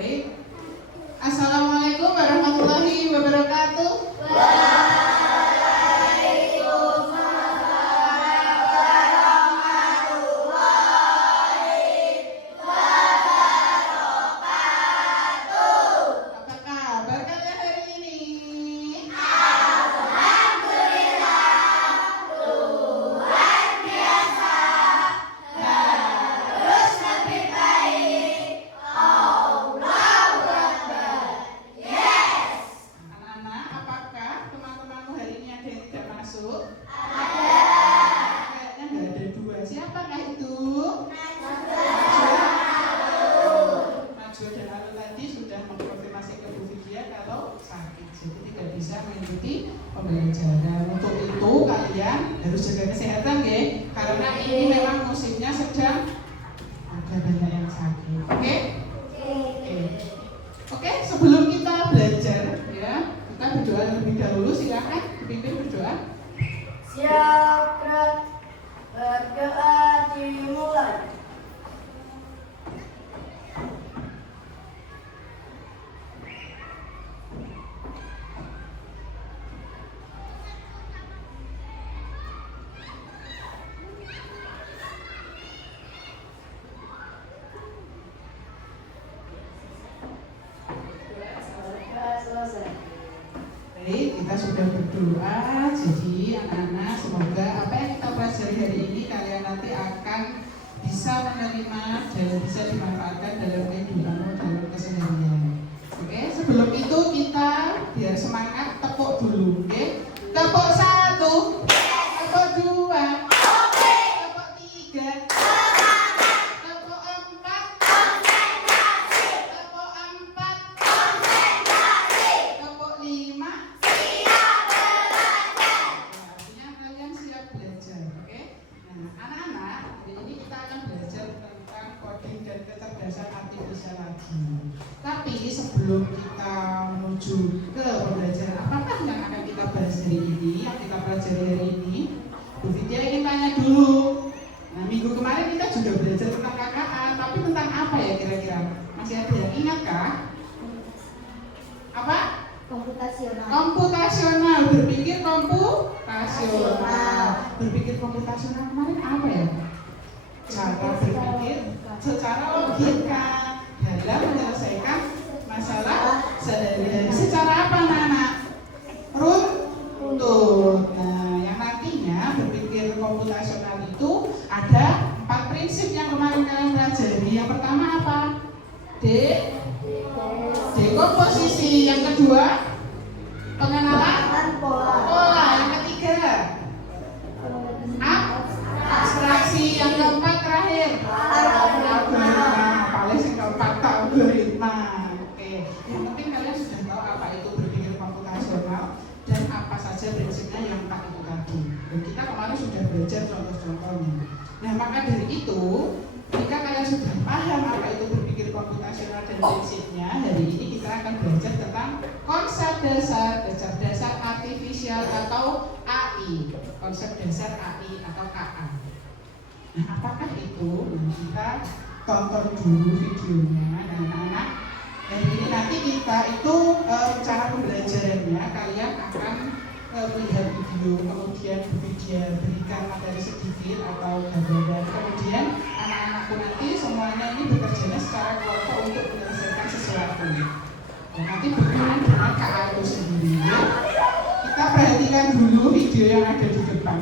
Baik. Assalamualaikum warahmatullahi wabarakatuh. Pembelajaran untuk itu kalian harus jaga kesehatan ya, karena ini memang musimnya sedang ada banyak yang sakit. Oke? Oke, sebelum kita belajar ya, kita berdoa terlebih dahulu. Silakan dipimpin berdoa. Siap, berdoa dimulai. Baik, kita sudah berdoa. Jadi anak-anak, semoga apa yang kita pelajari hari ini kalian nanti akan bisa menerima dan bisa dimanfaatkan dalam kehidupanmu dalam keseharian. Oke, sebelum itu kita biar semangat tepuk dulu. Oke, tepuk 1, tepuk 2, tepuk 3, tepuk 4, tepuk 4, tepuk 5. Artinya kalian siap belajar, oke? Nah, anak-anak, hari ini kita akan belajar tentang coding dan kecerdasan artifisial lagi. Tapi sebelum kita menuju ke pembelajaran, apakah yang akan kita bahas hari ini, yang kita pelajari hari ini? Bu Vidya ingin tanya dulu. Nah, minggu kemarin kita juga belajar tentang KKA, tapi tentang apa ya kira-kira? Masih ada yang ingat kah? Apa? Komputasional, berpikir komputasional. Berpikir komputasional kemarin apa ya? Cara berpikir secara logika dalam menyelesaikan masalah sehari-hari. Secara apa anak-anak? Runtut. Nah, yang nantinya berpikir komputasional itu ada 4 prinsip yang kemarin kalian pelajari. Yang pertama apa? Dekomposisi. Yang kedua, pengenalan pola. Yang ketiga, abstraksi. Yang keempat terakhir, algoritma. Paling yang keempat algoritma. Oke, yang penting kalian sudah tahu apa itu berpikir komputasional dan apa saja prinsipnya yang 4 itu tadi. Dan kita kemarin sudah belajar contoh-contohnya. Nah, maka dari itu, jika kalian sudah paham apa itu berpikir komputasional dan prinsipnya, hari ini kita akan belajar tentang konsep dasar kecerdasan artifisial atau AI. Konsep dasar AI atau KA. Nah, apakah itu? Nah, kita tonton dulu videonya. Nah, anak-anak, hari ini nanti kita itu cara pembelajarannya kalian akan melihat video, kemudian berikan materi sedikit atau gambaran, kemudian anak-anakku nanti semuanya ini bekerjanya secara kelompok untuk menyelesaikan sesuatu. Dan nanti berkenan dengan KA itu sendiri. Kita perhatikan dulu video yang ada di depan.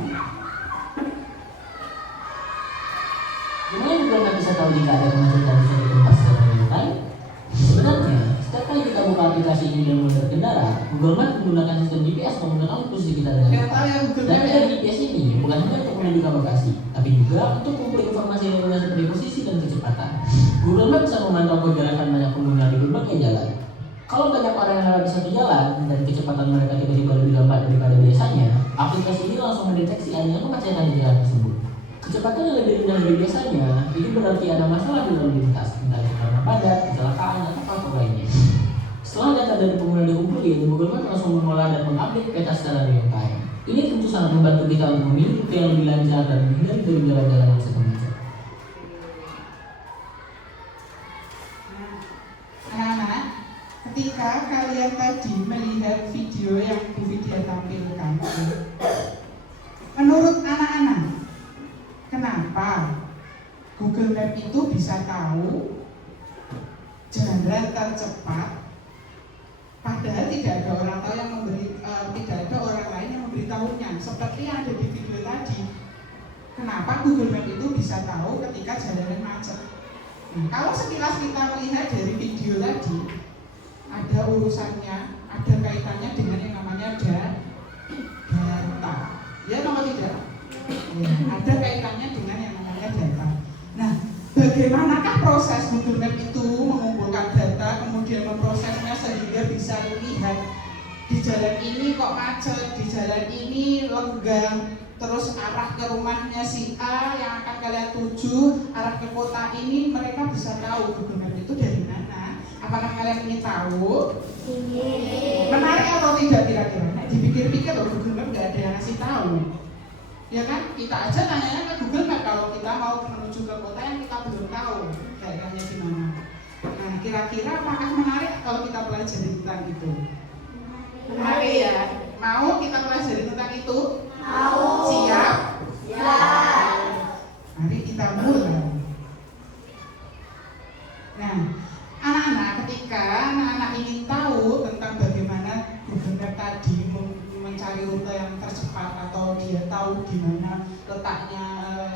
Gimana juga nggak bisa tahu jika ada kemacetan bisa ditempas secara real time? Sebenarnya, setiap kali kita buka aplikasi ini dan mulai berkendara, Google Maps menggunakan sistem GPS untuk mengetahui posisi kita dengan tepat. Data dari GPS ini bukan hanya untuk menunjukkan lokasi, tapi juga untuk mengumpulkan informasi yang benar seperti posisi dan kecepatan. Google Maps bisa memantau pergerakan banyak pengguna di berbagai jalan. Kalau banyak orang yang lewat di satu jalan dan kecepatan mereka tiba-tiba lebih lambat daripada biasanya, aplikasi ini langsung mendeteksi adanya kemacetan di jalan tersebut. Kecepatan yang lebih rendah dari biasanya, ini berarti ada masalah di lalu lintas, entah itu karena padat, kecelakaan, atau faktor lainnya. Setelah data dari pengguna dikumpulkan, Google Maps langsung mengolah dan mengupdate peta secara real time. Ini tentu sangat membantu kita untuk memilih rute yang lebih lancar dan menghindari dari jalan-jalan yang sedang macet. Anak-anak, ketika kalian tadi melihat video yang Bu Vidya tampilkan, menurut anak-anak, kenapa Google Map itu bisa tahu jalan tercepat, padahal tidak ada orang tahu yang tidak ada orang lain yang memberitahunya, seperti yang ada di video tadi. Kenapa Google Map itu bisa tahu ketika jalan macet? Nah, kalau sekilas kita melihat dari video tadi, ada urusannya, ada kaitannya dengan yang namanya data. Ya, atau tidak? Ya, ada kaitannya dengan yang namanya data. Nah, bagaimanakah proses Google Map itu mengumpulkan data, kemudian memprosesnya sehingga bisa lihat di jalan ini kok macet, di jalan ini lenggang, terus arah ke rumahnya si A yang akan kalian tuju, arah ke kota ini, mereka bisa tahu Google Map itu dari mana. Apakah kalian ingin tahu? Ingin. Menarik atau tidak kira-kira? Nah, dipikir-pikir loh, Google Map nggak ada yang ngasih tahu. Ya kan? Kita aja tanya ke Google Map kalau kita mau menuju ke kota yang kita belum tahu daerahnya di mana. Nah, kira-kira apakah menarik kalau kita pelajari tentang itu? Menarik ya? Mau kita pelajari tentang itu? Mau. Siap? Siap. Mari kita mulai. Nah, anak-anak, ketika anak-anak ingin tahu tentang bagaimana Google Map tadi mencari rute yang tercepat, atau dia tahu di mana letaknya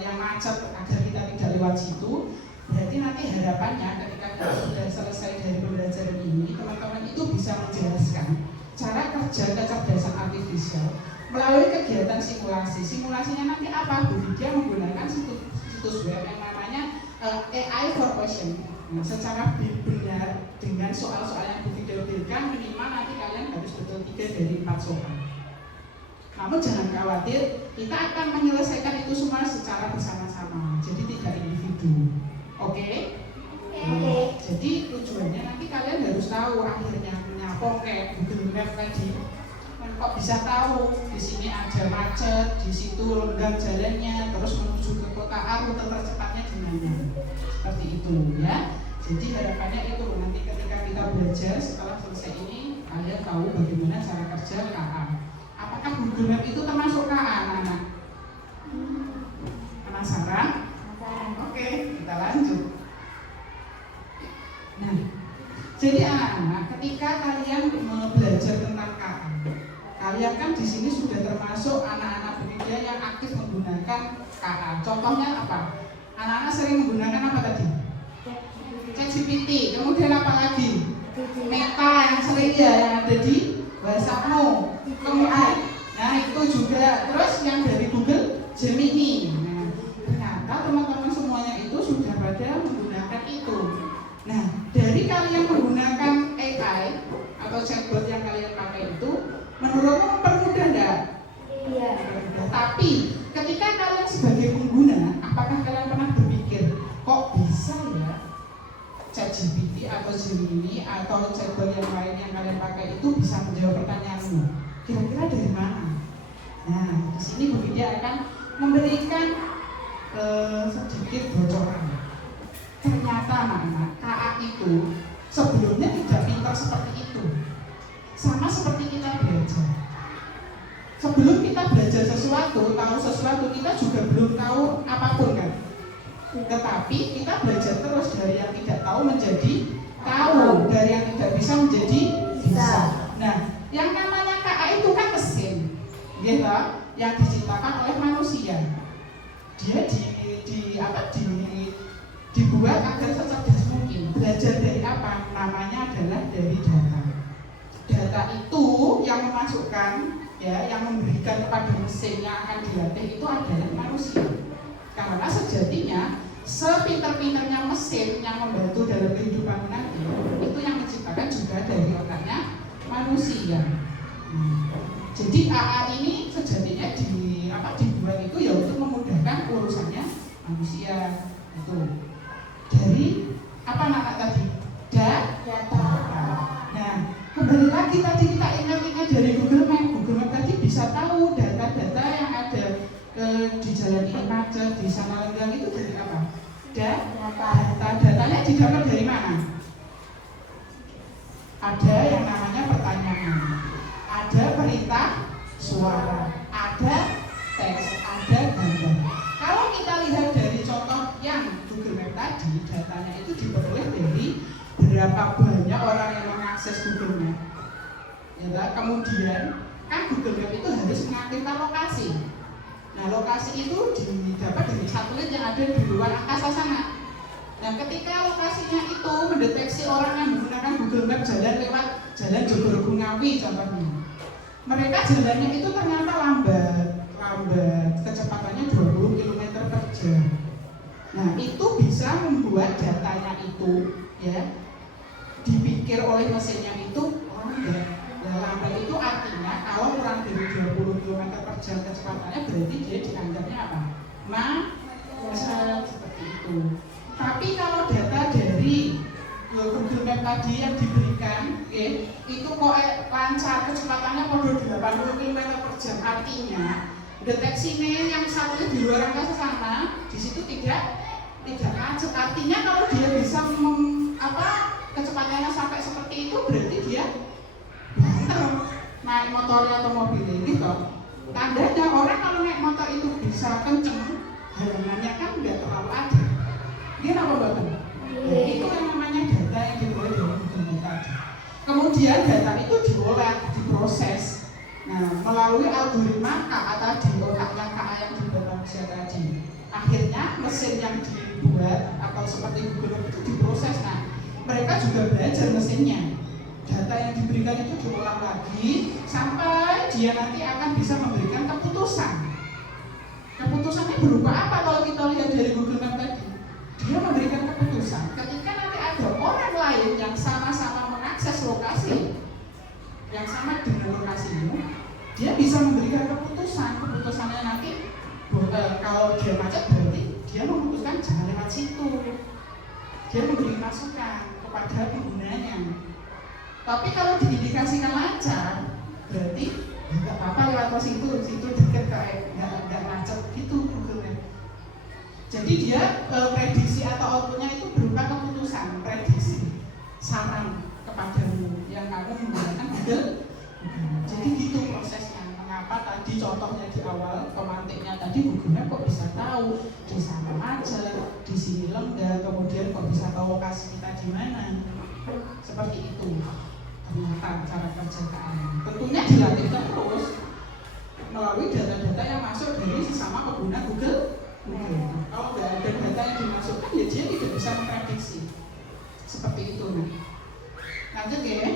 yang macet agar kita tidak lewat situ, berarti nanti harapannya ketika kita sudah selesai dari pembelajaran ini, teman-teman itu bisa menjelaskan cara kerja kecerdasan artifisial melalui kegiatan simulasi. Simulasinya nanti apa? Bu Vidya menggunakan situs web yang namanya AI for Question. Nah, secara benar dengan soal-soal yang Bu Vidya berikan, minimal nanti kalian harus betul 3 dari 4 soal. Namun jangan khawatir, kita akan menyelesaikan itu semua secara bersama-sama, jadi tidak individu. Oke? Nah, jadi tujuannya nanti kalian harus tahu akhirnya nyapong kayak Google Map tadi. Kok bisa tahu di sini ada macet, di situ lenggang jalannya, terus menuju ke kota A rute tercepatnya di mana? Seperti itu ya. Jadi harapannya itu nanti ketika kita belajar setelah selesai ini, kalian tahu bagaimana cara kerja KA. Apakah Google Map itu termasuk KA, anak-anak? Penasaran? Oke, kita lanjut. Nah, jadi anak-anak, ketika kalian belajar tentang KA, kalian kan di sini sudah termasuk anak-anak bekerja yang aktif menggunakan KA. Contohnya apa? Anak-anak sering menggunakan apa tadi? ChatGPT. Kemudian apa lagi? Meta yang sering ya, yang ada di WhatsAppmu. Kemudian, nah itu juga. Terus yang dari Google Gemini. Nah, ternyata teman-teman semuanya itu sudah pada menggunakan itu. Nah, dari kalian menggunakan AI atau chatbot yang kalian pakai itu, menurutmu mempermudah enggak? Iya. Tapi ketika kalian sebagai pengguna, apakah kalian pernah berpikir, kok bisa ya ChatGPT atau Gemini atau chatbot yang lain yang kalian pakai itu bisa menjawab pertanyaanmu? Kira-kira dari mana? Nah, di sini Bu Vidya akan memberikan sedikit bocoran. Ternyata anak-anak, KA itu sebelumnya tidak pintar seperti itu. Sama seperti kita belajar. Sebelum kita belajar sesuatu, tahu sesuatu, kita juga belum tahu apapun kan. Tetapi kita belajar terus dari yang tidak tahu menjadi tahu, dari yang tidak bisa menjadi bisa. Nah, yang namanya KA itu kan mesin, gitu, yang diciptakan oleh manusia. Dia dibuat agar secerdas mungkin. Belajar dari apa? Namanya adalah dari data. Data itu yang memasukkan, ya, yang memberikan kepada mesin yang akan dilatih itu adalah manusia. Karena sejatinya sepintar-pintarnya mesin yang membantu dalam kehidupan nanti, itu yang menciptakan juga dari otaknya manusia. Jadi AA ini sejatinya dibuat itu ya untuk memudahkan urusannya manusia itu. Dari apa anak tadi? Data. Nah, kembali lagi tadi kita ingat-ingat dari Google Map. Google Map tadi bisa tahu data-data yang ada di jalan ini macet, di sana lenggang itu dari apa? Data. Datanya didapat dari mana? ada yang namanya pertanyaan, ada perintah suara, ada teks, ada gambar. Kalau kita lihat dari contoh yang Google Map tadi, datanya itu diperoleh dari berapa banyak orang yang mengakses Google Map. Ya, kemudian kan Google Map itu harus mengaktifkan lokasi. Nah, lokasi itu didapat dari satelit yang ada di luar angkasa sana. Nah, ketika lokasinya itu mendeteksi orang yang menggunakan Google Map jalan lewat jalan Jogor Bungawi contohnya, mereka jalannya itu ternyata lambat, kecepatannya 20 km per jam. Nah, itu bisa membuat datanya itu ya dipikir oleh mesinnya itu lambat. Nah, lambat itu artinya kalau kurang dari 20 km per jam kecepatannya berarti dia dianggapnya apa? Macet, seperti itu. Tapi kalau data dari Google Map tadi yang diberikan, itu kok lancar, kecepatannya pada 80 km per jam, artinya deteksinya yang satelit di luar angkasa sana, di situ tidak macet. Artinya kalau dia bisa kecepatannya sampai seperti itu, berarti dia naik motor atau mobil ini toh. Tandanya orang kalau naik motor itu bisa kenceng, halangannya kan nggak terlalu ada. Dia apa Bapak? Itu yang namanya data yang diperoleh dari Google tadi. Kemudian data itu diolah, diproses. Nah, melalui algoritma KA tadi, otaknya KA yang dibuat manusia tadi. Akhirnya mesin yang dibuat atau seperti Google itu diproses. Nah, mereka juga belajar mesinnya. Data yang diberikan itu diolah lagi sampai dia nanti akan bisa memberikan keputusan. Keputusannya berupa apa kalau kita lihat dari Google Map tadi? Dia memberikan keputusan ketika nanti ada orang lain yang sama-sama mengakses lokasi yang sama dengan lokasimu, dia bisa memberikan keputusan. Keputusannya nanti kalau dia macet berarti dia memutuskan jangan lewat situ. Dia memberi masukan kepada penggunanya. Tapi kalau diindikasikan lancar, berarti nggak apa-apa lewat situ dekat kayak nggak macet gitu Google Map. Jadi dia prediksi atau outputnya itu berupa keputusan, prediksi, saran kepadamu yang kamu menggunakan Google. Jadi gitu prosesnya. Mengapa tadi contohnya di awal pemantiknya tadi Google Map kok bisa tahu di sana macet, di sini lenggang, kemudian kok bisa tahu lokasi kita di mana? Seperti itu. Ternyata cara kerja KA. Tentunya dilatih terus melalui data-data yang masuk dari sesama pengguna Google. Kalau nggak ada data yang dimasukkan, ya dia tidak bisa memprediksi. Seperti itu. Lanjut ya.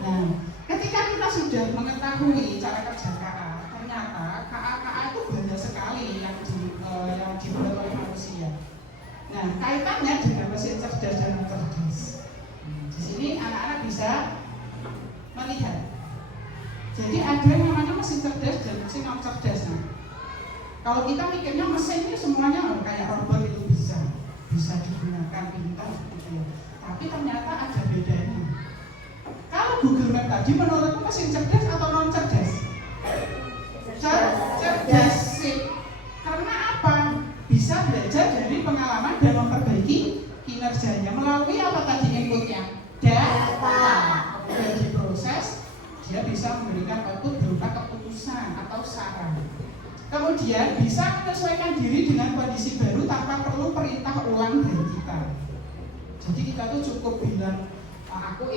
Nah, ketika kita sudah mengetahui cara kerja KA, ternyata KA itu banyak sekali yang dibuat oleh manusia. Nah, kaitannya dengan mesin cerdas dan non cerdas. Di sini anak-anak bisa melihat. Jadi ada yang namanya mesin cerdas dan mesin non cerdas. Nah, kalau kita mikirnya mesin ini semuanya kayak robot itu bisa digunakan pintar gitu. Tapi ternyata ada bedanya. Kalau Google Map tadi menurutku mesin cerdas atau non cerdas? Cerdas sih. Karena apa? Bisa belajar dari pengalaman dan memperbaiki kinerjanya melalui apa tadi inputnya? Data. Kemudian diproses, dia bisa memberikan output berupa keputusan atau saran. Kemudian bisa menyesuaikan diri dengan kondisi baru tanpa perlu perintah ulang dari kita. Jadi kita tuh cukup bilang, aku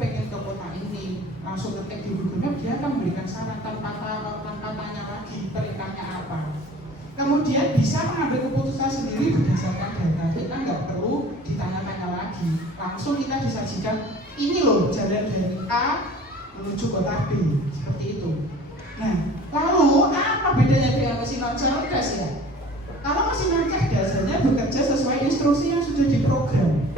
pengen ke kota ini, langsung ketik di Google Map, dia akan memberikan saran tanpa tanya lagi perintahnya apa. Kemudian bisa mengambil keputusan sendiri berdasarkan data, kita nggak perlu ditanya-tanya lagi. Langsung kita disajikan, ini loh jalan dari A menuju kota B, seperti itu. Nah, lalu apa bedanya dengan mesin non cerdas ya? Kalau mesin non cerdas hanya bekerja sesuai instruksi yang sudah diprogram,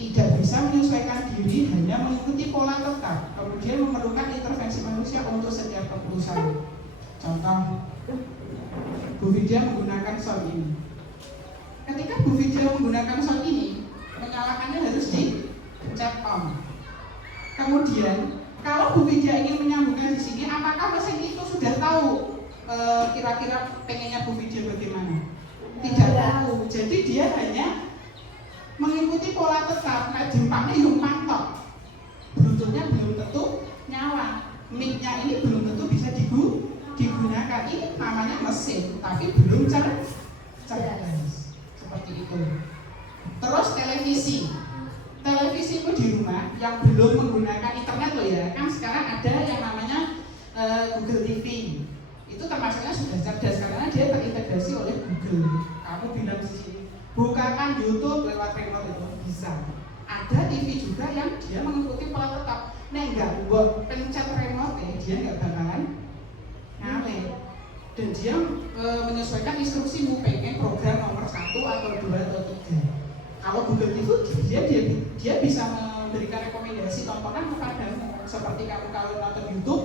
tidak bisa menyesuaikan diri, hanya mengikuti pola tetap, kemudian memerlukan intervensi manusia untuk setiap keputusan. Contoh, Bu Vidya menggunakan sound ini. Ketika Bu Vidya menggunakan sound ini, menyalakannya harus dipencet on. Kemudian, kalau Bu Vidya ingin menyambungkan di sini, apakah mesin itu sudah tahu kira-kira pengennya Bu Vidya bagaimana? Tidak tahu. Jadi dia hanya mengikuti pola tetap, jempaknya yang mantap. mesin tapi belum cerdas. Seperti itu. Terus televisi itu di rumah yang belum menggunakan internet loh ya, kan sekarang ada yang namanya Google TV. Itu termasuknya sudah cerdas karena dia terintegrasi oleh Google. Kamu bilang di sini, bukakan YouTube lewat remote itu bisa. Ada TV juga yang dia mengikuti pola tetap. Enggak buat pencet remote dia nggak bakalan nyale. Dan dia menyesuaikan instruksimu, pengen program nomor 1 atau 2 atau 3. Kalau Google TV dia bisa memberikan rekomendasi tontonan kepadamu. Seperti kamu kalau nonton YouTube,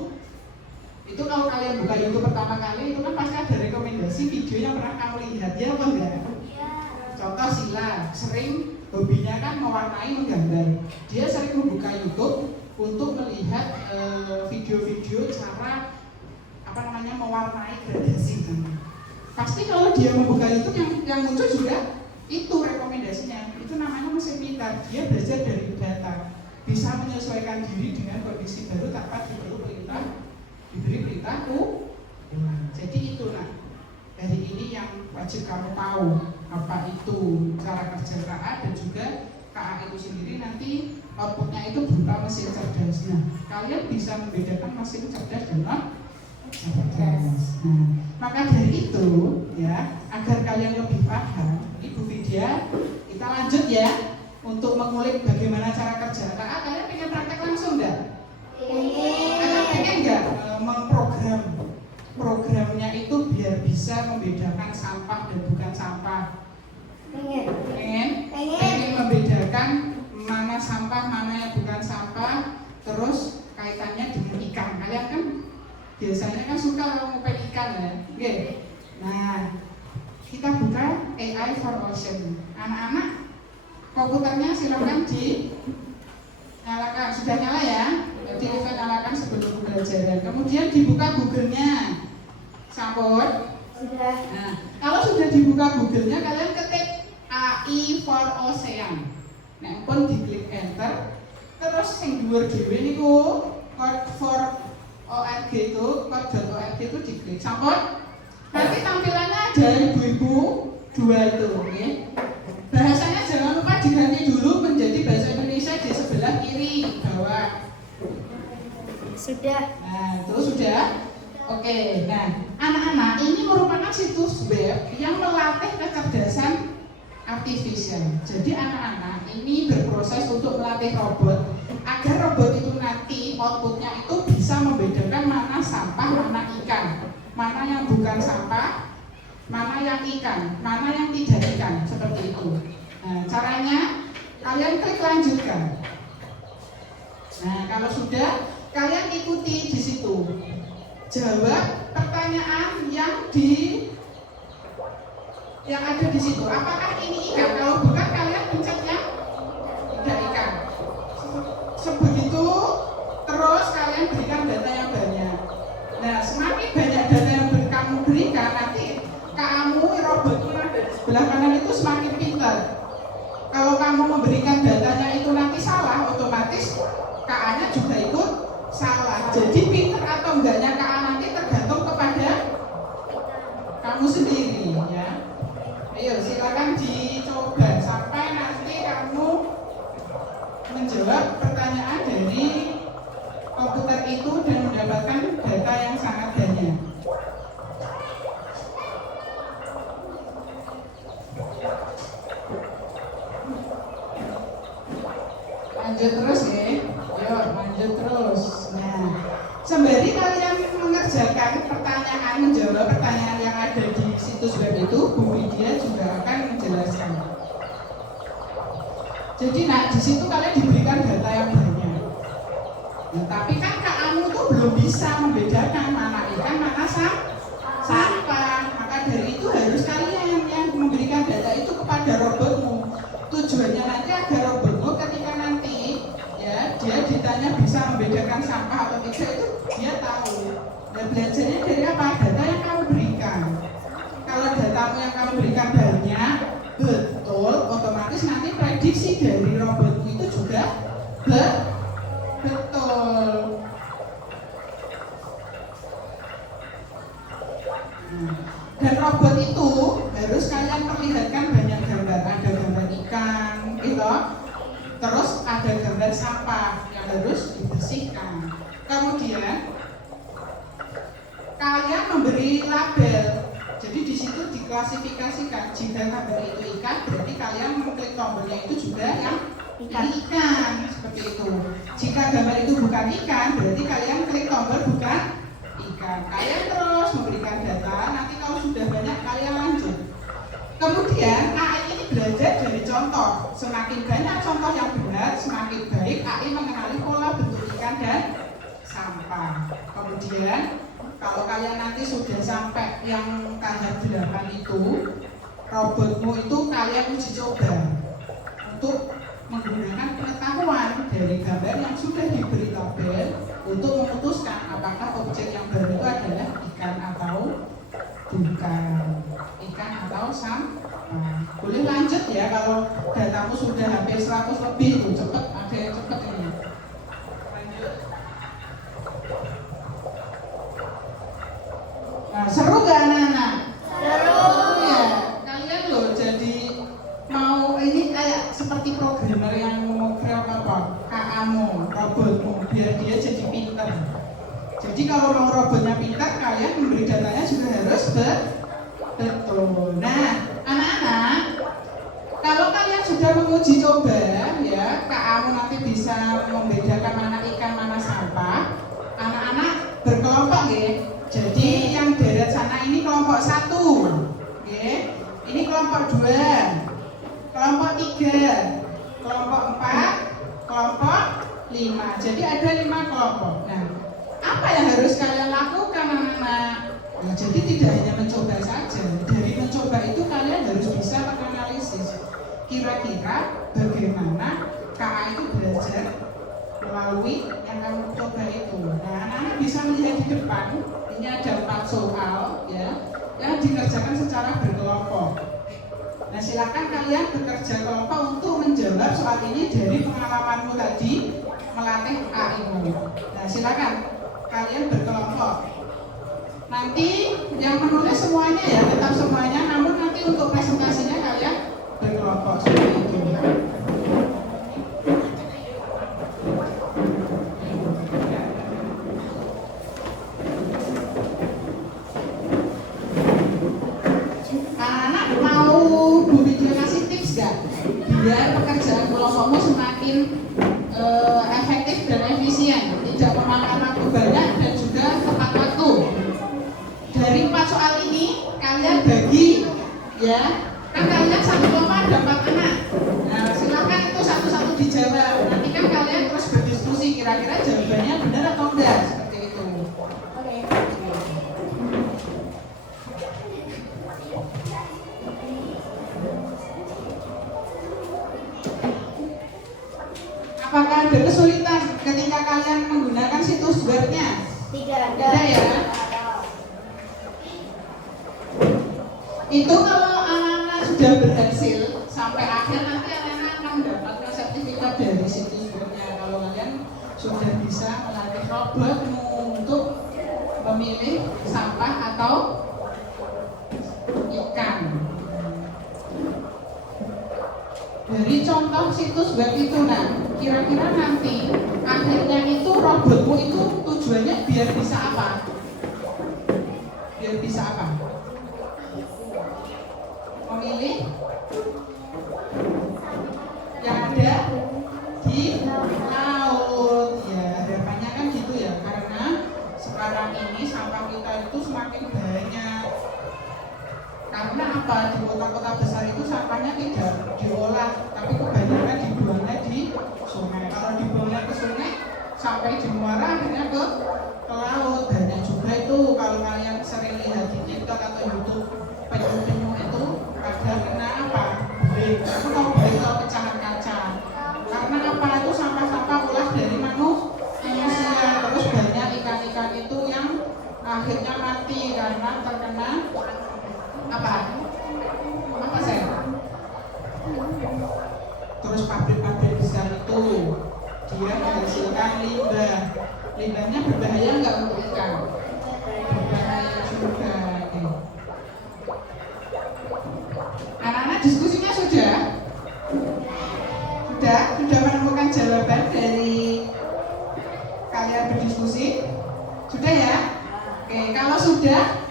itu kalau kalian buka YouTube pertama kali itu kan pasti ada rekomendasi video yang pernah kamu lihat, ya apa enggak? Iya. Contoh Sila sering hobinya kan mewarnai, menggambar. Dia sering membuka YouTube untuk melihat video-video cara mewarnai gradasi. Pasti kalau dia membuka YouTube yang muncul juga itu rekomendasinya. Itu namanya mesin pintar. Dia belajar dari data, bisa menyesuaikan diri dengan kondisi baru tanpa diberi perintah Jadi itu dari ini yang wajib kamu tahu, apa itu cara kerja KA dan juga KA itu sendiri nanti outputnya itu berupa mesin cerdas. Kalian bisa membedakan mesin cerdas dengan cerdas. Maka dari itu ya, agar kalian lebih paham, Ibu Vidya, kita lanjut ya untuk mengulik bagaimana cara kerja KA. Kalian pengen praktek langsung enggak? Kalian pengen enggak memprogram programnya itu biar bisa membedakan sampah dan bukan sampah? Pengen membedakan mana sampah, mana yang bukan sampah, terus kaitannya dengan ikan. Kalian kan biasanya kan suka ngupek ikan ya. Oke. Nah, kita buka AI for Ocean. Anak-anak, komputernya silakan dinyalakan. Sudah nyala ya? Jadi kita nyalakan sebelum pembelajaran. Kemudian dibuka Google-nya. Sampun? Sudah. Nah, kalau sudah dibuka Google-nya, kalian ketik AI for Ocean. Nah, pun diklik enter. Terus yang dhuwur dhewe niku code for org itu, code.org itu diklik. Sampun? Nanti tampilannya ada ibu-ibu 2 itu, oke? Bahasanya jangan lupa diganti dulu menjadi bahasa Indonesia di sebelah kiri bawah. Sudah. Nah, itu sudah. Oke, nah anak-anak ini merupakan situs web yang melatih kecerdasan artificial. Jadi anak-anak ini berproses untuk melatih robot agar robot itu nanti outputnya itu bisa membedakan mana sampah, mana ikan, mana yang bukan sampah, mana yang ikan, mana yang tidak ikan, seperti itu. Nah, caranya kalian klik lanjutkan. Nah, kalau sudah, kalian ikuti di situ. Jawab pertanyaan yang ada di situ. Apakah ini ikan? Kalau bukan, kalian pencet yang tidak ikan. Sebegitu terus kalian berikan data yang banyak. Nah, semakin banyak data yang kamu berikan, nanti kamu robot yang ada di sebelah kanan itu semakin pintar. Kalau kamu memberikan datanya itu nanti salah, otomatis KA-nya juga ikut salah. Jadi pintar atau enggaknya KA nanti tergantung kepada kamu sendiri ya. Ayo silakan dicoba sampai nanti kamu menjawab pertanyaan dari komputer itu dan mendapatkan data yang sangat banyak. Lanjut terus ya. Yuk lanjut terus. Nah, sembari kalian mengerjakan pertanyaan, menjawab pertanyaan yang ada di situs web itu, Bu Widya juga akan menjelaskan. Jadi di situ kalian diberikan data yang banyak. Nah, tapi kan kamu tuh belum bisa membedakan mana ikan, mana sampah. Maka dari itu harus kalian yang memberikan data itu kepada robotmu. Tujuannya nanti agar robotmu ketika nanti ya dia ditanya bisa membedakan sampah atau tidak, itu dia tahu. Dan belajarnya dari apa? Data yang kamu berikan. Kalau datamu yang kamu berikan banyak, betul, otomatis nanti prediksi dari robotmu itu juga betul. Terus ada gambar sampah yang harus dibersihkan. Kemudian kalian memberi label. Jadi di situ diklasifikasikan jika gambar itu ikan, berarti kalian mengklik tombolnya itu juga yang ikan seperti itu. Jika gambar itu bukan ikan, berarti kalian klik tombol bukan ikan. Kalian terus memberikan data. Nanti kalau sudah banyak kalian lanjut. Kemudian AI ini belajar dari contoh. Semakin banyak contoh yang benar, semakin baik AI mengenali pola bentuk ikan dan sampah. Kemudian kalau kalian nanti sudah sampai yang tahap 8 itu, robotmu itu kalian uji coba untuk menggunakan pengetahuan dari gambar yang sudah diberi label untuk memutuskan apakah objek yang baru itu adalah ikan atau bukan, ikan atau sampah. Boleh lanjut ya kalau datamu sudah hampir 100 lebih itu cepet, ada yang cepet ini. Lanjut. Nah, seru gak anak-anak? Seru ya. Kalian loh jadi mau ini kayak seperti programmer yang mau create apa? KA-mu, robotmu, biar dia jadi pintar. Jadi kalau mau robotnya pintar, kalian memberi datanya juga harus betul. Nah, anak-anak, kalau kalian sudah menguji coba, ya, KA-mu nanti bisa membedakan mana ikan, mana sampah. Anak-anak berkelompok ya. Jadi yang deret sana ini kelompok 1, ya. Ini kelompok 2, kelompok 3, kelompok 4, kelompok 5. Jadi ada 5 kelompok. Nah, apa yang harus kalian lakukan anak-anak? Nah, jadi tidak hanya mencoba saja. Dari mencoba itu kalian harus bisa menganalisis kira-kira bagaimana KA itu belajar melalui yang kamu coba itu. Nah, anak-anak bisa melihat di depan. Ini ada 4 soal ya yang dikerjakan secara berkelompok. Nah, silakan kalian bekerja kelompok untuk menjawab soal ini dari pengalamanmu tadi melatih AI-mu. Nah, silakan kalian berkelompok. Nanti yang menulis semuanya ya tetap semuanya, namun nanti untuk presentasinya kalian berkelompok seperti itu. Anak-anak mau Bu Video kasih tips gak? Biar pekerjaan kelompokmu semakin efektif dan efisien, tidak memakan waktu banyak dan juga tepat waktu. Dari 4 soal ini kalian bagi ya, kan kalian satu kelompok ada 4 anak. Nah, silakan itu satu-satu dijawab. Nanti kan kalian terus berdiskusi kira-kira jawabannya benar atau enggak, seperti itu. Oke. Apakah ada kesulitan ketika kalian menggunakan situs webnya? Tidak ada. Ada ya? Itu kalau anak-anak sudah berhasil sampai akhir, nanti anak-anak akan mendapatkan sertifikat dari situs webnya. Kalau kalian sudah bisa melatih robotmu untuk memilih sampah atau ikan. Dari contoh situs web itu, nah kira-kira nanti akhirnya itu robotmu itu tujuannya biar bisa apa? Biar bisa apa? Memilih yang ada di laut. Ya, harapannya kan gitu ya, karena sekarang ini sampah kita itu semakin banyak. Karena apa? Di kota-kota besar itu sampahnya tidak diolah, tapi kebanyakan dibuangnya di sungai. Kalau dibuangnya ke sungai sampai di muara akhirnya ke laut. Banyak juga itu kalau kalian sering lihat di TikTok atau YouTube, penyu-penyu itu kadang kena apa? Break. Aku tahu break atau pecahan kaca. Karena apa? Itu sampah-sampah ulah dari manusia. Terus banyak ikan-ikan itu yang akhirnya mati karena terkena apa? Apa saya? Terus pabrik-pabrik besar itu dia menghasilkan limbah. Limbahnya berbahaya nggak untuk ikan? Berbahaya juga. Anak-anak diskusinya sudah? Sudah? sudah menemukan jawaban dari kalian berdiskusi? Sudah ya? Oke, kalau sudah,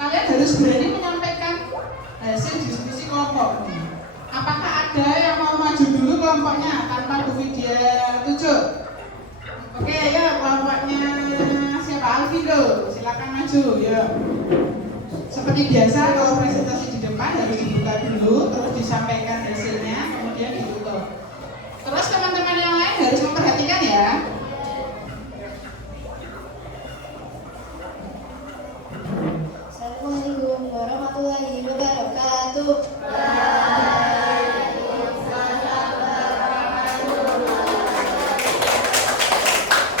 kalian harus berani menyampaikan hasil diskusi kelompok ini. Apakah ada yang mau maju dulu kelompoknya tanpa Bu Widya tunjuk? Oke, ayo kelompoknya siapa? Alvindo, silakan maju ya. Seperti biasa kalau presentasi di depan harus dibuka dulu, terus disampaikan hasilnya, kemudian ditutup. Terus teman-teman yang lain harus memperhatikan ya. Assalamualaikum warahmatullahi wabarakatuh.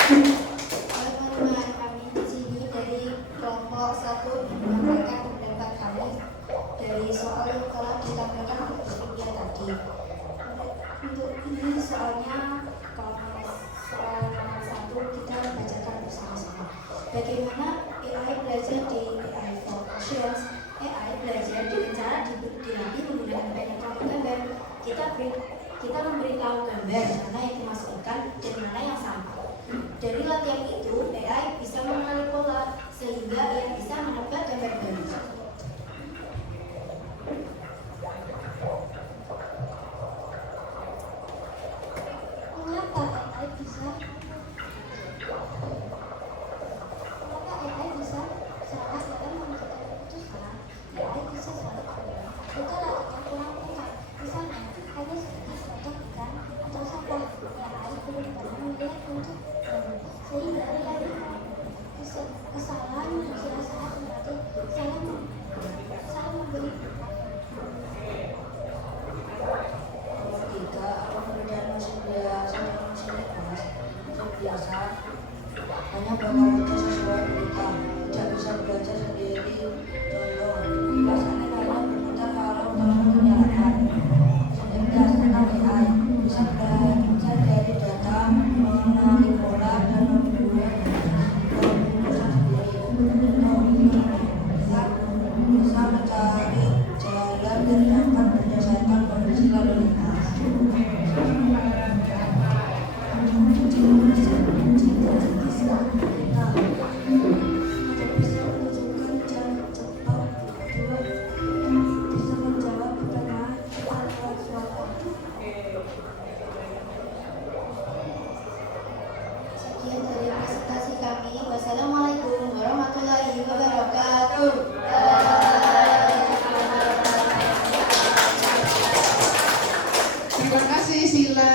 Teman-teman, kami di sini dari kelompok 1 menyampaikan pendapat kami dari soal yang telah ditampilkan oleh Bu Widya tadi. Untuk ini soalnya kelompok soal nomor 1 kita bacakan bersama-sama. Bagaimana AI belajar di AI for Questions? AI belajar dengan cara dilatih menggunakan pengetahuan gambar. Kita memberitahu gambar mana yang dimasukkan dan mana yang sampah. Dari latihan itu, AI bisa mengenali pola sehingga ia bisa menebak gambar baru. Mengapa AI bisa salah dalam menentukan keputusan? AI bisa salah kurang. Kita lakukan kurang tepat. Misalnya, hanya sedikit potong ikan atau sampah. AI belum pernah melihat bentuk sehingga AI kesalahan manusia saat melatih salah memberi. Ketika pembelajaran mesin biasa dan mesin kelas biasa hanya bakal belajar sesuai berita, tidak bisa belajar sendiri. Contoh, rasanya hanya berputar kalau tanpa kenyataan. Cerdas tentang AI bisa belajar dari data, mengenali pola dan membuat keputusan sendiri. Bisa mencari jalan terdekat berdasarkan kondisi lalu lintas. Bisa menunjukkan jalan cepat, bisa menjawab pertanyaan tanpa suara. Sekian dari presentasi kami. Wassalamualaikum warahmatullahi wabarakatuh. Terima kasih Sila,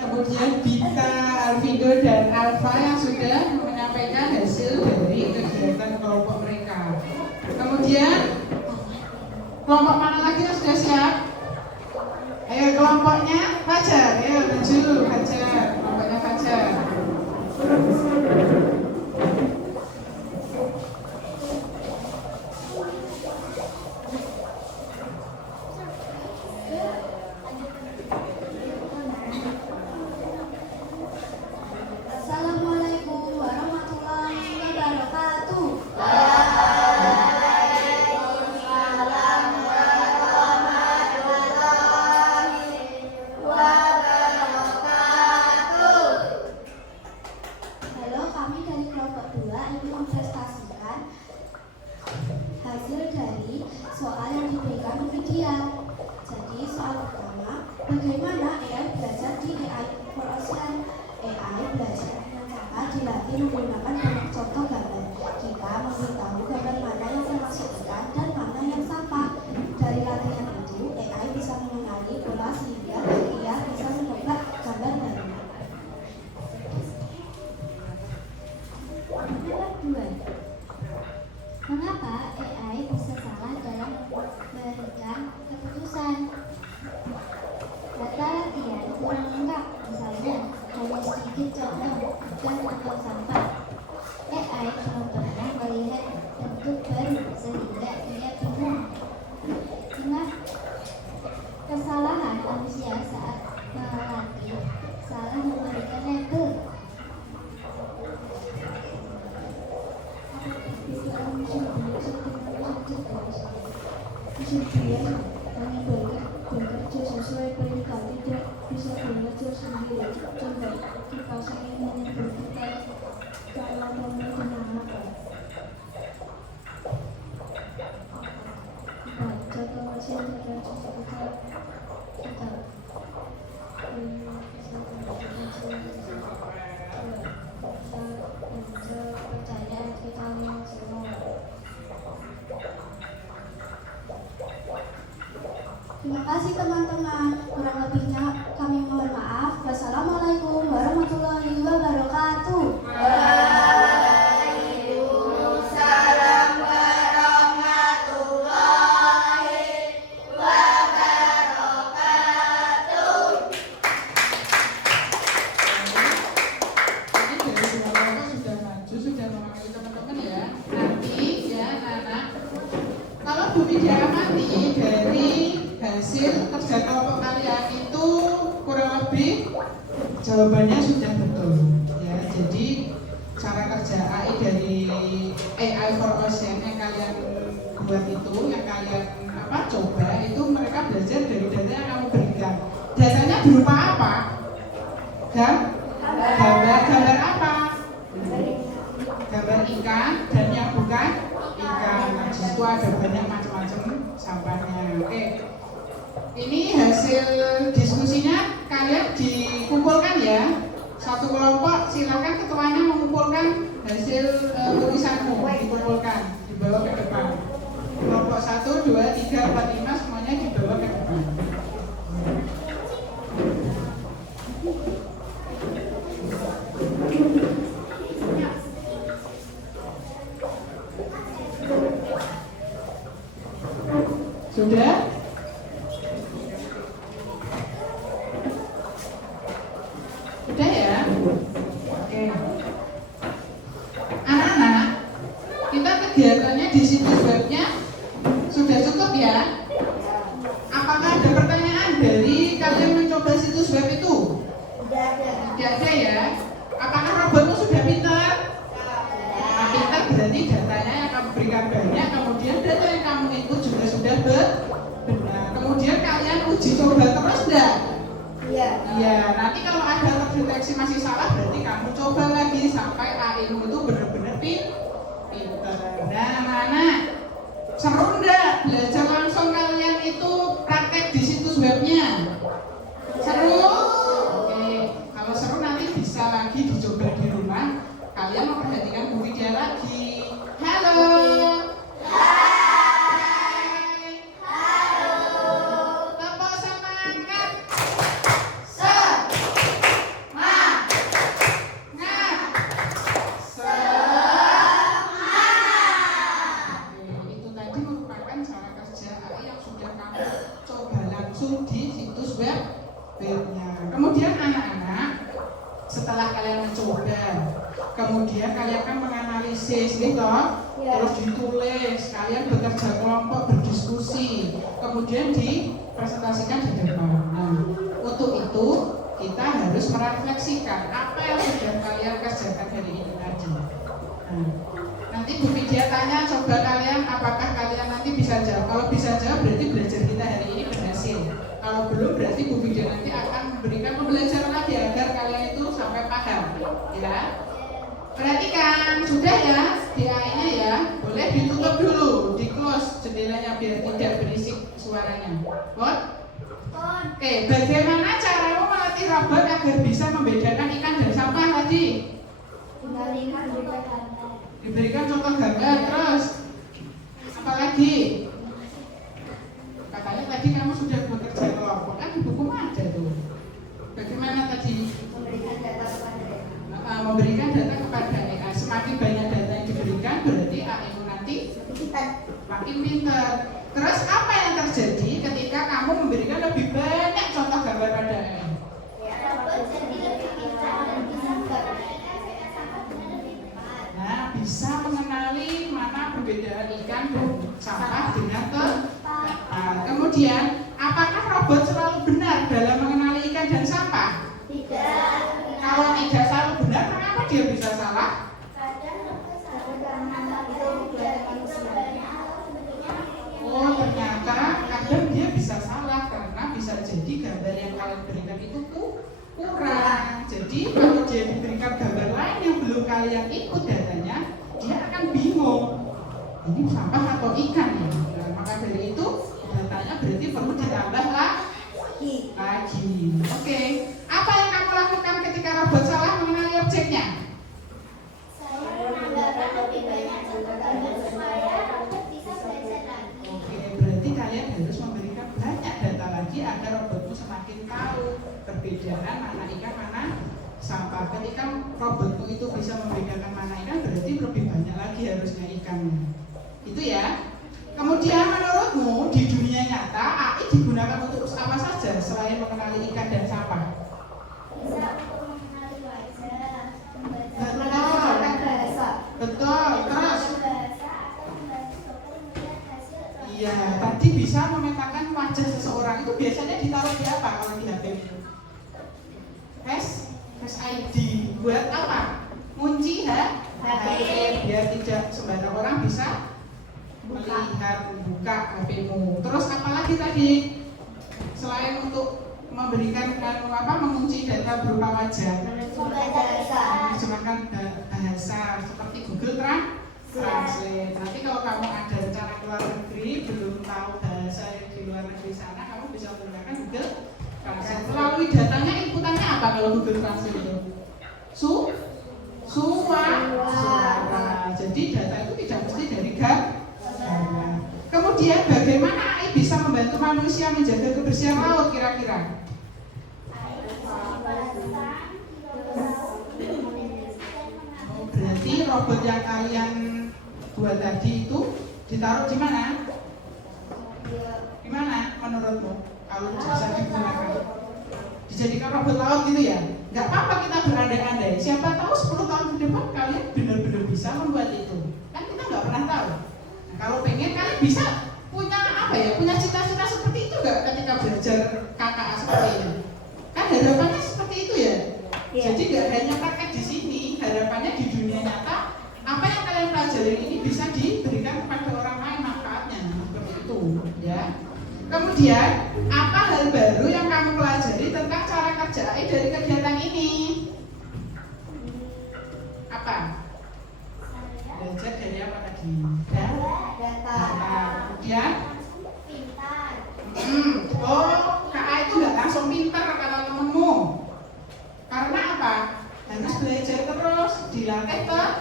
kemudian Bita, Alvindo, dan Alfa yang sudah menyampaikan hasil dari kegiatan kelompok mereka. Kemudian kelompok mana lagi yang sudah siap? Ayo kelompoknya Fajar, ayo maju Fajar, kelompoknya Fajar. Assalamualaikum warahmatullahi wabarakatuh. Halo, kami dari kelompok 2 ingin mempresentasikan hasil dari soal yang diberikan Bu Widya. Jadi soal pertama, bagaimana AI belajar di AI for Ocean? AI belajar dengan cara dilatih menggunakan banyak contoh gambar. Kita memberitahu gambar mana yang termasuk ikan dan mana yang sampah. Dari latihan itu, AI bisa mengenali pola sehingga ia bisa menebak gambar baru. Nomor 2. Mengapa AI bisa salah dalam memberikan keputusan? Data latihan kurang lengkap, misalnya hanya sedikit contoh ikan atau sampah. AI belum pernah melihat bentuk baru sehingga ia bingung. Ingat, kesalahan manusia saat melatih salah memberikan label. Mesin bias mengibarkan bekerja sesuai perintah, tidak bisa bisa belajar sendiri. Coba kita saling berbicara kalau mau dengan apa? Baca hasil dan kita percaya kita semua. Terima kasih teman-teman. Kurang lebihnya kami mohon maaf. Wassalamualaikum warahmatullahi wabarakatuh. Waalaikumsalam warahmatullahi wabarakatuh. Ini dari dua kelompok sudah maju, sudah mewakili teman-teman ya. Nanti ya anak-anak, kalau Bu Widya amati dari hasil kerja kelompok kalian itu kurang lebih jawabannya sudah betul ya. Jadi cara kerja AI dari AI for Ocean yang kalian buat itu, yang kalian coba itu, mereka belajar dari data yang kamu berikan. Datanya berupa apa? Gambar apa? Gambar ikan dan yang bukan ikan. Nah, di situ ada banyak macam-macam sampahnya. Oke. Ini hasil diskusinya, kalian dikumpulkan ya. Satu kelompok silakan ketuanya mengumpulkan hasil tulisanmu, dikumpulkan, dibawa ke depan. Kelompok 1, 2, 3, 4, 5 semuanya dibawa ke depan. Sudah? Sudah ya? Oke. Anak-anak, kita kegiatannya di situs webnya sudah cukup ya? Apakah ada pertanyaan dari kalian mencoba situs web itu? Tidak ada ya? Apakah robotmu sudah pintar? Nah, pintar berarti datanya yang kamu berikan banyak, kemudian data yang kamu input juga sudah benar. Kemudian kalian uji coba terus enggak? Iya, nanti kalau ada terdeteksi masih salah, berarti kamu coba lagi sampai AI-mu itu benar-benar pintar. Nah, mana? Seru enggak belajar langsung kalian itu praktek di situs webnya? Seru? Oke, kalau seru nanti bisa lagi dicoba di rumah. Kalian memperhatikan Bu Widya lagi. Halo. Tepuk semangat. Itu tadi merupakan cara kerja AI yang sudah kamu coba langsung di situs webnya. Kemudian anak-anak, setelah kalian mencoba, kemudian kalian akan menganalisis gitu, terus ditulis, kalian bekerja kelompok, berdiskusi, kemudian dipresentasikan di depan. Nah, untuk itu kita harus merefleksikan apa yang sudah kalian kerjakan hari ini tadi. Nah, nanti Bu Widya tanya, coba kalian apakah kalian nanti bisa jawab. Kalau bisa jawab berarti belajar kita hari ini berhasil. Kalau belum berarti Bu Widya nanti akan memberikan pembelajaran lagi agar kalian itu sampai paham, ya. Perhatikan, sudah ya di AI-nya ya. Boleh ditutup dulu, di close jendelanya biar tidak berisik suaranya. Oke, bagaimana caramu melatih robot agar bisa membedakan ikan dan sampah tadi? Diberikan contoh gambar, terus apa lagi? Katanya tadi kamu sudah bekerja kelompok, kan di buku ada tuh. Bagaimana tadi? Memberikan data kepada AI. Semakin banyak data yang diberikan, berarti AI itu nanti makin pintar. Terus apa yang terjadi ketika kamu memberikan lebih banyak contoh gambar pada AI? Nah, bisa mengenali mana perbedaan ikan dan sampah dengan kemudian, apakah robot selalu benar dalam mengenali ikan dan sampah? Tidak. Kalau tidak selalu benar, kenapa dia bisa salah? Oh, ternyata kadang dia bisa salah karena bisa jadi gambar yang kalian berikan itu Jadi kalau dia diberikan gambar lain yang belum kalian input datanya, dia akan bingung. Ini sampah atau ikan ya? Nah, maka dari itu datanya berarti perlu ditambah lagi. Oke. Apa yang kamu lakukan ketika robot salah mengenali objeknya? Saya menambahkan lebih banyak contoh gambar supaya robot bisa belajar lagi. Oke, berarti kalian harus memberikan banyak data lagi agar robotmu semakin tahu perbedaan mana ikan mana sampah. Ketika robotmu itu bisa membedakan mana ikan, berarti lebih banyak lagi harusnya ikannya. Itu ya. Kemudian menurutmu di dunia nyata AI digunakan untuk apa saja selain mengenali ikan dan sampah? Bisa untuk mengenali wajah, membaca Betul. bahasa, Betul. Terus? bahasa atau membantu dokter melihat hasil. Iya, tadi bisa memetakan wajah seseorang itu biasanya ditaruh di apa kalau di HP itu? Face ID. Buat apa? Kunci HP biar tidak sembarang orang bisa melihat buka HP-mu. Terus apalagi tadi selain untuk memberikan mengunci data berupa wajah, Membaca bahasa. menerjemahkan bahasa seperti Google Translate. Nanti kalau kamu ada rencana keluar negeri belum tahu bahasa yang di luar negeri sana, kamu bisa menggunakan Google Translate. Melalui datanya inputannya apa kalau Google Translate itu? Suara. Jadi data itu tidak mesti dari gambar. Kemudian bagaimana AI bisa membantu manusia menjaga kebersihan laut kira-kira? Oh, berarti robot yang kalian buat tadi itu ditaruh di mana? Di mana menurutmu? Kalau bisa digunakan? Dijadikan robot laut gitu ya? Nggak apa-apa kita berandai-andai. Siapa tahu 10 tahun ke depan kalian benar-benar bisa membuat itu. Kan kita nggak pernah tahu. Nah, kalau pengen kalian bisa punya apa ya? Punya cita-cita seperti itu nggak ketika belajar KKA seperti ini? Kan harapannya seperti itu ya. Jadi nggak hanya praktek di sini, harapannya di dunia nyata apa yang kalian pelajari ini bisa diberikan kepada orang lain manfaatnya seperti itu, ya. Kemudian apa hal baru yang kamu pelajari tentang cara kerja AI dari kegiatan ini? Apa? Belajar dari apa tadi? Data. Kemudian Pintar. Oh, KA itu nggak langsung pintar kata temenmu. Karena apa? Harus belajar terus, dilatih terus.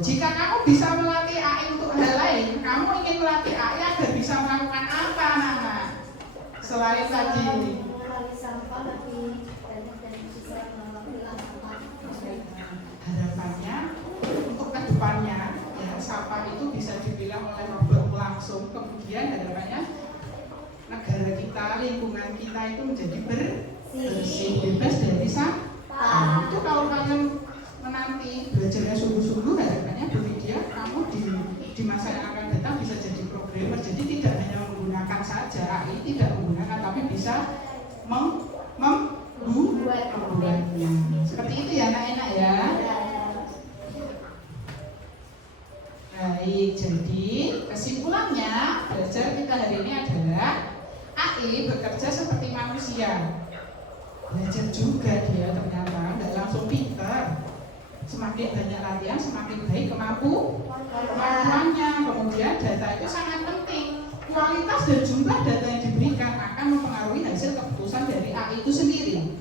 Jika kamu bisa melatih AI untuk hal lain, kamu ingin melatih AI agar bisa melakukan apa, Nana? Selain tadi. Mengenali sampah lebih banyak dan bisa memilah sampah. Harapannya untuk kedepannya, ya sampah itu bisa dipilah oleh robot langsung. Kemudian harapannya negara kita, lingkungan kita itu menjadi bersih, bebas dari sampah. Itu kalau kalian menanti belajarnya sungguh-sungguh, harapannya Bu Widya, kamu di masa yang akan datang bisa jadi programmer. Jadi tidak hanya menggunakan saja AI, tidak menggunakan, tapi bisa membuatnya. Seperti itu ya, enak ya. Baik, jadi kesimpulannya belajar kita hari ini adalah AI bekerja seperti manusia. Belajar juga dia ternyata, nggak langsung pintar. Semakin banyak latihan, semakin baik kemampuannya. Kemudian data itu sangat penting. Kualitas dan jumlah data yang diberikan akan mempengaruhi hasil keputusan dari AI itu sendiri.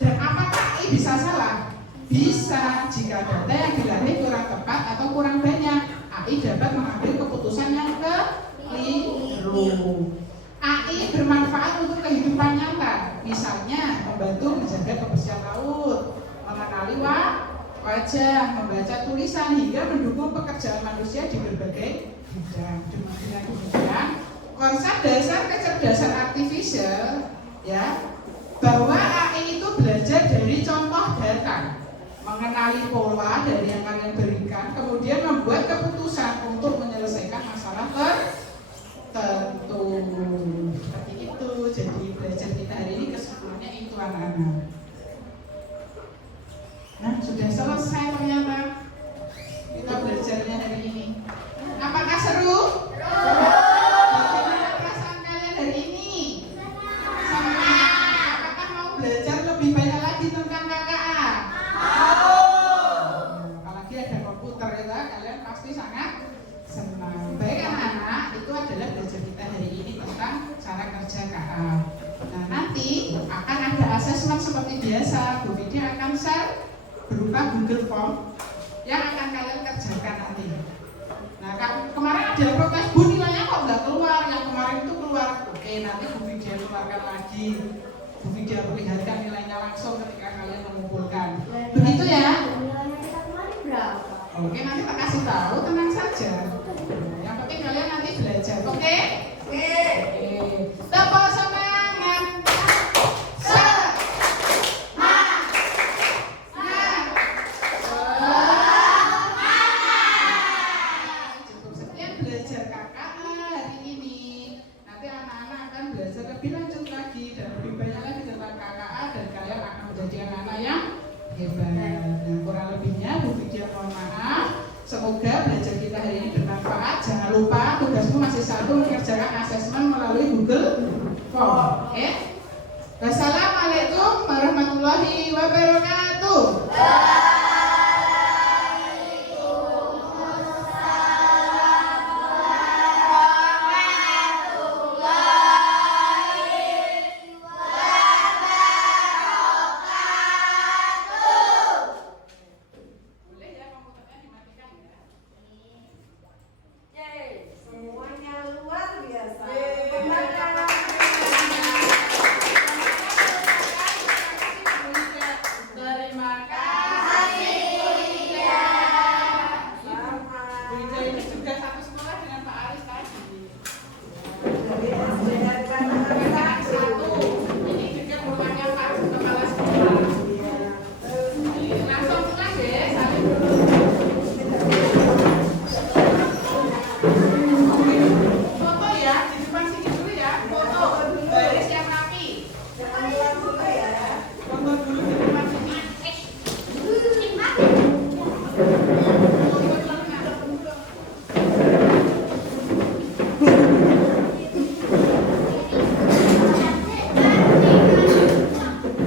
Dan apakah AI bisa salah? Bisa, jika data yang dilatih kurang tepat atau kurang banyak. AI dapat mengambil keputusan yang keliru. AI bermanfaat untuk kehidupan nyata, misalnya membantu menjaga kebersihan laut, mengenali wajah, membaca tulisan, hingga mendukung pekerjaan manusia di berbagai bidang. Dengan demikian, konsep dasar kecerdasan artifisial, ya, bahwa AI itu belajar dari contoh data, mengenali pola dari yang kalian berikan, kemudian membuat keputusan untuk menyelesaikan masalah tertentu. Seperti itu. Jadi belajar kita hari ini kesimpulannya itu, anak-anak. Nah, sudah selesai ternyata kita belajarnya hari ini. Apakah seru? Bagaimana perasaan kalian hari ini? Senang. Apakah mau belajar lebih banyak lagi lagi tentang KKA? Apalagi ada komputer ya, kalian pasti sangat senang. Baik anak-anak, itu adalah belajar kita hari ini tentang cara kerja KKA. Nah nanti akan ada asesmen seperti biasa. Bu Vidi akan share berupa Google Form yang akan kalian kerjakan nanti. Nah kemarin ada protes, Bu nilainya kok nggak keluar, yang kemarin itu keluar. Oke, nanti Bu Vidi keluarkan lagi. Bu Vidi perlihatkan nilainya langsung ketika kalian mengumpulkan. Begitu ya? Nilainya kita kemarin berapa? Oke, nanti tak kasih tahu, tenang saja. Yang penting kalian nanti belajar, oke? Oke. Tepuk semangat. Cukup sekian belajar KKA hari ini. Nanti anak-anak akan belajar lebih lanjut lagi dan lebih banyak lagi tentang KKA dan kalian akan menjadi anak-anak yang hebat. Nah, kurang lebihnya Bu Vidya mohon maaf. Semoga belajar kita hari ini bermanfaat. Jangan lupa tugasmu masih satu, mengerjakan asesmen melalui Google Form. Oke? Wassalamualaikum warahmatullahi wabarakatuh.